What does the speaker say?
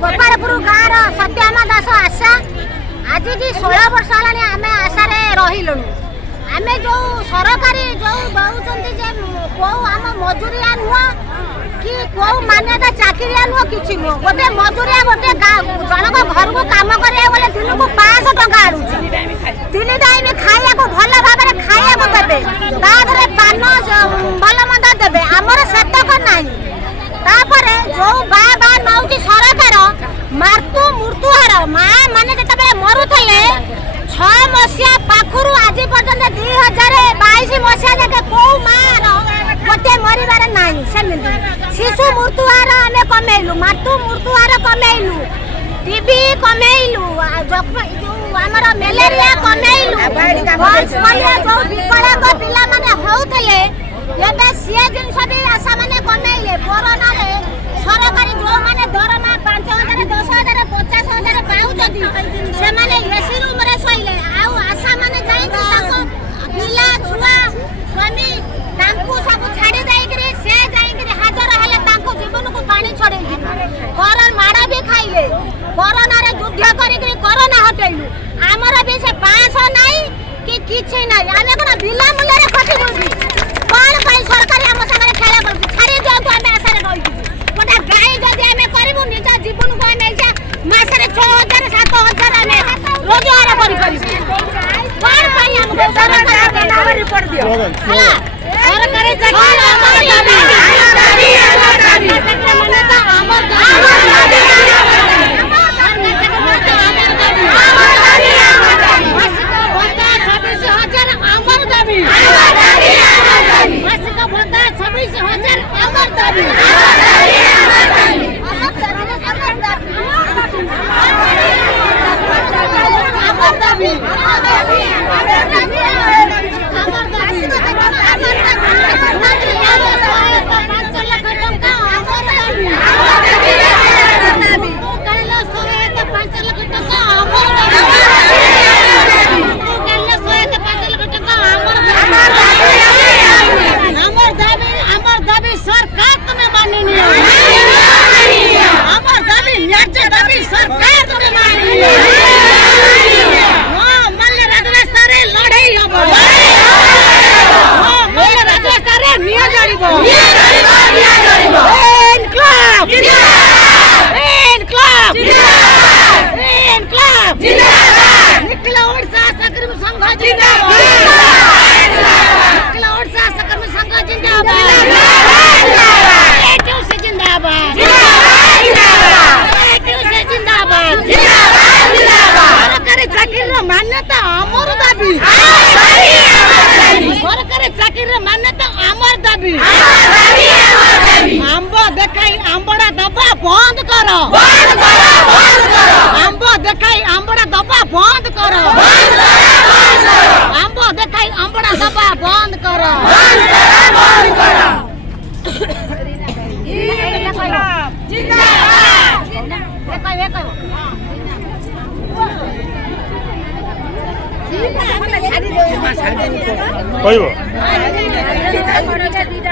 गोपालपुर गाँव सत्यामा दास आशा आज की 16 वर्ष आम आशा रही आम जो सरकारी जो दौरान कौ आम मजूरिया नुह कि कौ मान्यता चाकरिया नुह कि नुह गोटे मजूरिया गोटे जनक घर को कम करा गले दिन को 500 टका आड़ू 3 टाइम खाया भल भाव खाया देवे तादे पान भल मंद देवे आमर सेतक ना जो बा नौ सरकार मृत्यु मृत्युहार माँ मैंने जो मरुले 6 मसीहा पाखर आज पर्यटन 2022 मसीहा जाके कौ माँ गोटे मरबार ना सेमती शिशु मृत्युहार आम कमेलु मृत्यु मृत्युहार कमेलु टीबी कमेलु जो आमर मलेरिया कमेलु जो विकलांग पिला माने होउथले एबे से जिनस भी आशा माने कमेले कोरोना रे सरकारी जो माने दरमा 5000 10000 50000 पाउछथि से माने एसी रूम रे सोइले आ आशा माने जाई ताको पिला छुआ स्वामी तांकु सब छाड़ी देई करे से जाई करे हाजर हेले तांको जीवन को पानी छड़े दी कोरोना माड़ा भी खाइले कोरोना रे युद्ध करी करे कोरोना हटेलु हमर भी से 500 नाही कि किछि नाही आमे कोन बिला मूल्य रे खटी बोलबी कोन पई सरकार हम संगे खेला करबी छाड़ी दियो तो आमे आशा रे रही गोटा गाय जदि आमे करबु निज जीवन को आमे जा मासरे 6000 7000 आमे रोजगार करी करी कोन पई हम सरकार के रिपोर्ट दियो हला सरकारी चाकरी हमर दाबी हमर दाबी मान्यता हमर दाबी मान्यता हमर दाबी सरकारी चाकरी मान्यता हमर दाबी आंबो देखाई आंबड़ा दबा बंद करो आंबो देखाई आंबड़ा दबा बंद करो आंबो देखाई आंबड़ा दबा बंद करो कहब